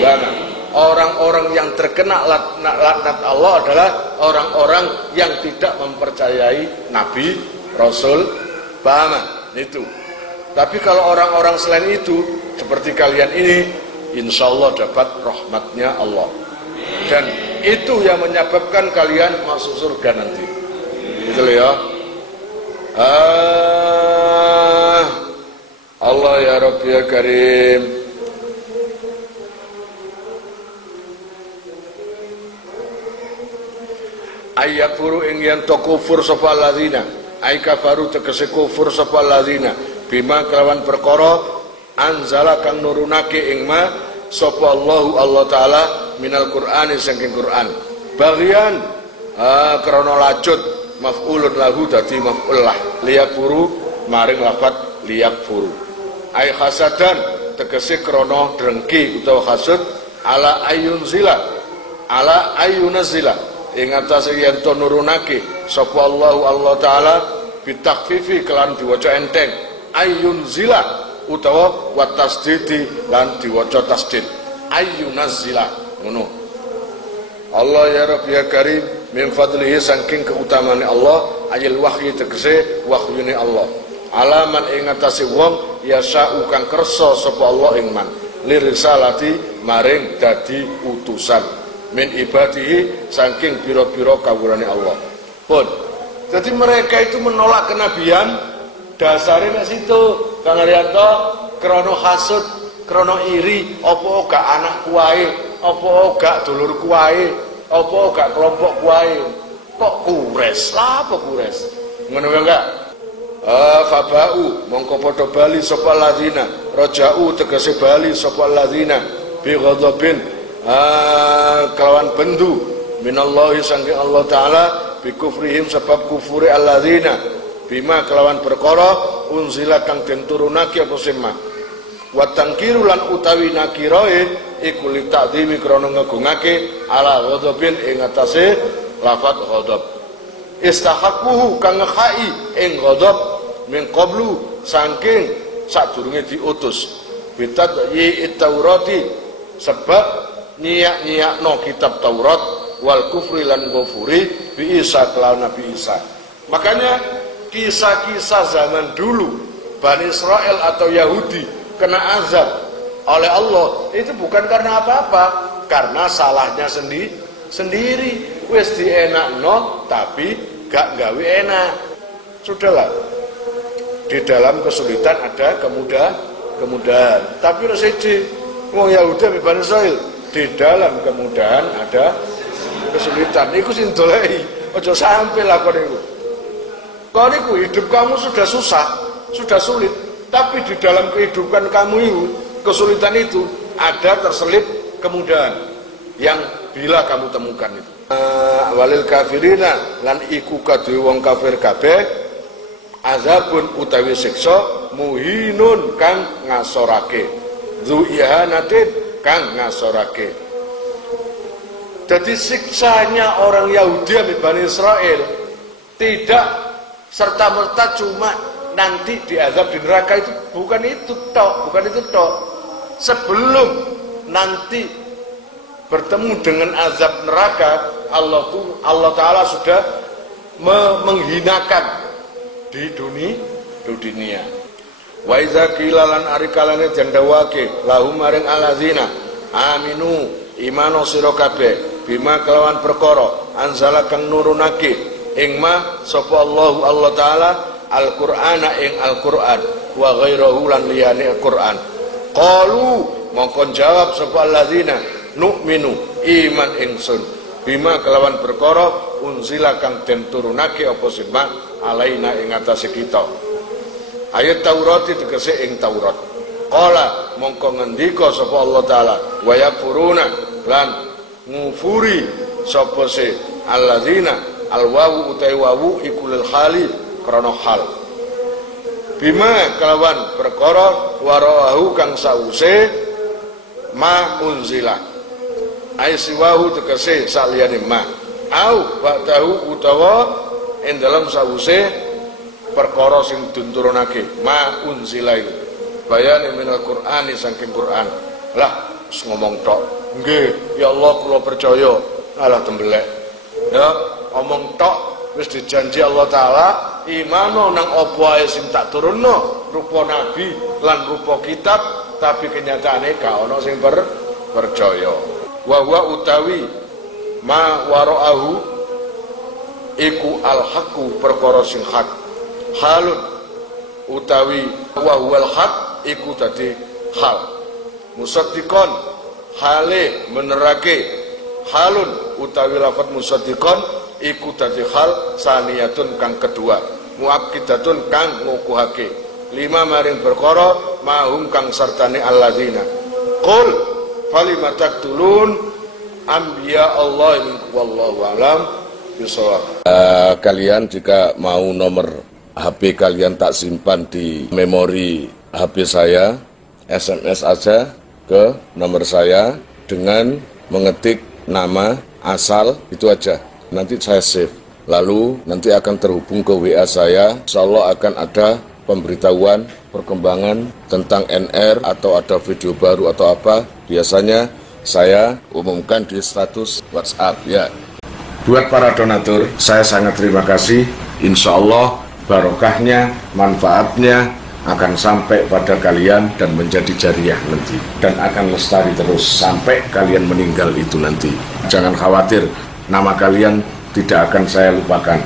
Karena orang-orang yang terkena laknat Allah adalah orang-orang yang tidak mempercayai Nabi, Rasul. Paham itu. Tapi kalau orang-orang selain itu seperti kalian ini, insya Allah dapat rahmatnya Allah. Dan itu yang menyebabkan kalian masuk surga nanti. Gitu ya. Allah ya Rabbi ya Karim. Ayakfuru ing yen to kufur sapa alladzina ai kafaru tegese kufur sapa alladzina bima kelawan perkara anzala kang nurunake ing ma sapa Allah taala minal Qur'ani saking Qur'an bagian krana lacut maf'ulun lahu dadi maf'ul lah liyakfuru maring lafat liyakfuru ai hasadan tegese krana drengki utawa hasud ala ayunzila ing atase yen to nurunake sapa Allah taala bitakfifi kelan diwaca enteng ayunzila utawa wa tasdidi lan diwaca tasdid ayunazila ngono. Allah ya Rabbi ya Karim min fadlihi saking keutamaane Allah ayil wahyi tegese wahyune Allah alaman ing atase wong yasau kang kersa sapa Allah ing man lirisalati maring dadi utusan min ibadihi saking pira-pira kawulane Allah pun. Jadi mereka itu menolak kenabian dasare nek situ Kang Haryanto krana hasud, krana iri, apa gak anak kuwae, apa gak dulur kuwae, apa gak kelompok kuwae. Kok kures? Lah apa kures? Ngono enggak? Fabau mongko padha bali sapa ladina, rajau tegese bali sapa ladina bi ghadabin kelawan bendu minallahi saking Allah taala bi kufrihim sebab kufure alladzina bima kelawan perkara unzila kang den turunake apa sema wa tangkiru lan utawi nakirae iku li ta'dhimi krana ngagungake ala ghadabin ing atase lafaz ghadab istahaqquhu kang ngekhai ing ghadab min qablu saking sadurunge diutus bitadyi at-taurati sebab nyiak-nyiakno kitab Taurat wal kufri lan kufuri bi Isa kelawan Nabi Isa. Makanya kisah-kisah zaman dulu Bani Israel atau Yahudi kena azab oleh Allah itu bukan karena apa-apa, karena salahnya sendiri. Wis dienakno tapi gak gawe enak. Sudahlah. Di dalam kesulitan ada kemudahan. Tapi resiji wong Yahudi Bani Israil di dalam kemudahan ada kesulitan. Iku sing doleki. Aja sampe lakon iku. Kau niku hidup kamu sudah susah, sudah sulit, tapi di dalam kehidupan kamu itu, kesulitan itu ada terselip kemudahan yang bila kamu temukan itu. Walil kafirina lan iku kadhe wong kafir kabeh azabun utawi siksa muhinun kang ngasorake dzu ihanatin kang ngasorake. Jadi siksanya orang Yahudi Bani Israel tidak serta-merta cuma nanti diazab di neraka, itu bukan itu tok. Sebelum nanti bertemu dengan azab neraka, Allah Ta'ala sudah menghinakan di dunia. Wa iza qila lan arikalane jandawake lahum maring alazina aminu imano sira kabeh bima kelawan perkara anzala kang nurunake ing ma sapa Allah Ta'ala Al-Qur'ana ing Al-Qur'an wa ghairahu lan liyane Al-Qur'an qalu mongkon jawab sapa allazina nu'minu iman ingsun bima kelawan perkara unzila kang den turunake apa sima alaina ing atase kita. Ayat Taurat tegese ing Taurat. Qala mongko ngendika sapa Allah Taala wa yakfuruna lan ngufuri sapa se alladzina alwawu utai wawu ikulil hali krana hal. Bima kelawan perkara warahu kang sause ma unzila. Ai siwahu tegese saliyane ma. Au ba'dahu utawa ing dalam sause perkara sing diturunake ma unzila itu bayane minal Qur'ani saking Qur'an. Lah wis ngomong tok nggih ya Allah kula percaya alah tembelek ya omong tok wis dijanji Allah Ta'ala imano nang apa ae sing tak turunno rupa nabi lan rupa kitab tapi kenyataane gak ana sing percaya. Wa huwa utawi ma wara'ahu iku al-haqqu perkara sing hak halun utawi wa huwal haq iku dadi hal musaddiqon hale menerake halun utawi lafaz musaddiqon iku dadi hal saniyatun kang kedua muakkidatun kang ngukuhake lima maring perkara mahum kang sartane alladzina qul falima taqtulun anbiya Allah wallahu alam bisawab. Kalian jika mau nomor HP kalian tak simpan di memori HP saya, SMS aja ke nomor saya dengan mengetik nama asal itu aja. Nanti saya save. Lalu nanti akan terhubung ke WA saya. Insyaallah akan ada pemberitahuan perkembangan tentang NR atau ada video baru atau apa. Biasanya saya umumkan di status WhatsApp ya. Buat para donatur, saya sangat terima kasih. Insyaallah barokahnya, manfaatnya akan sampai pada kalian dan menjadi jariah nanti dan akan lestari terus sampai kalian meninggal itu nanti. Jangan khawatir, nama kalian tidak akan saya lupakan.